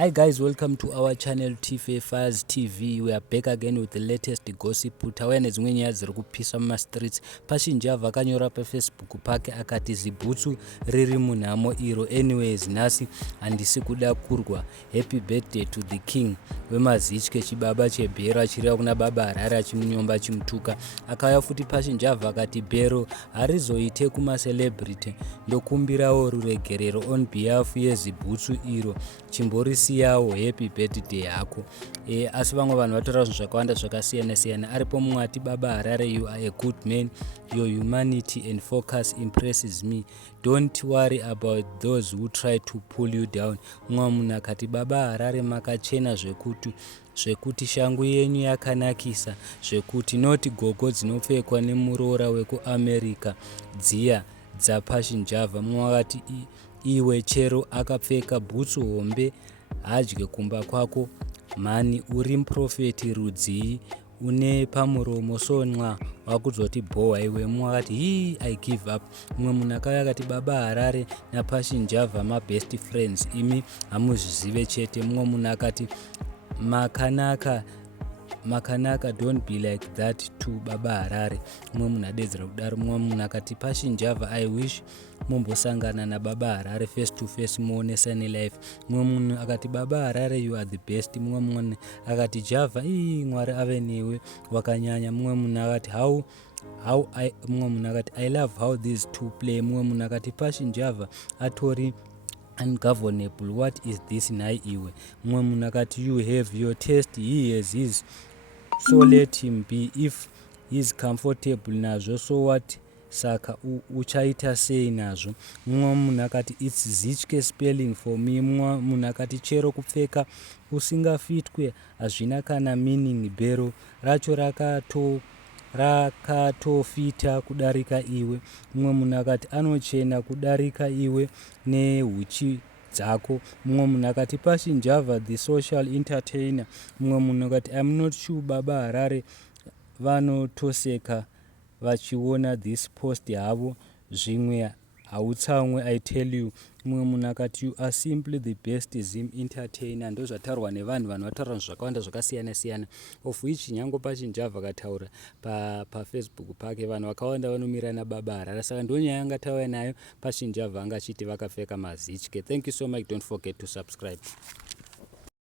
Hi guys, welcome to our channel T-Faz TV. We are back again with the latest gossip. Tawe nezimwe nyaya dziri kupisa mumastreets. Pashinja vakanyora paFacebook pake akati zibutsu riri munhamo iro. Anyways, nhasi handisi kuda kurwa. Happy birthday to the king. Wemazichke chibaba chebhero achireva kuna baba harare achimunyomba achimutuka. Akauya futi pashinja akati bhero harizoite kumacelebrity ndokumbirawo ruregerero on behalf yezibutsu iro chimborisiyawo happy birthday yako. Asi vamwe vanhu vatora zvinhu zvakawanda zvakasiyana siyana. Aripo mumwe ati baba harare, you are a good man, your humanity and focus impresses me, don't worry about those who try to pull you down. Mumwe munhu akati baba harare makachena zvekuti shangu yenyu yakanakisa zvekuti noti gogo dzinopfekwa nemuroora wekuamerica dziya dzapashinjavha. Mumwe akati iwe chero akapfeka bhutsu hombe hadye kumba kwako mhani uri muprofeti rudzii une pamuromo sonwa wakuzoti bhowa iwe. Mumwe akati I give up. Mumwe munhu akauya akati baba harare napashinjavha mabest friends, imi hamuzvizive chete. Mumwe munhu akati makanaka don't be like that to baba harare. Mumwe munhu adedzera kudaro. Mumwe munhu akati pashinjavha I wish mumbosangana nababa harare face to face muonesane life. Mumwe munhu akati baba harare you are the best. Mumwe munhu akati java mwari ave newe wakanyanya. Mumwe munhu akati mumwe munhu akati I love how these two play. Mumwe munhu akati pashinjavha atori ungovernable, what is this nai iwe. Mumwe munhu akati you have your taste, he has his, so let him be. If he's comfortable nazvo, so what, saka uchaita sei nazvo. Mumwe munhu akati it's zichke spelling for me. Mumwe munhu akati chero kupfeka usingafitwe hazvina kana meaning, bhero racho rakatofita kudarika iwe. Mumwe munhu akati anochena kudarika iwe nehuchi dzako. Mumwe munhu akati pashinjavha the social entertainer. Mumwe munhu akati I'm not sure baba harare vanotoseka vachiona this post havo zvimwe hautsamwe I tell you. Mumwe munhu akati you are simply the best zim entertainer. Ndo zvataurwa nevanhu vataura zvakawanda zvakasiyana siyana, of which nyango pashinjavha akataura paFacebook pake vanhu vakawanda vanomira nababa harare. Saka ndo nyaya angatauya nayo pashinjavha anga achiti vakapfeka mazichke. Thank you so much, don't forget to subscribe.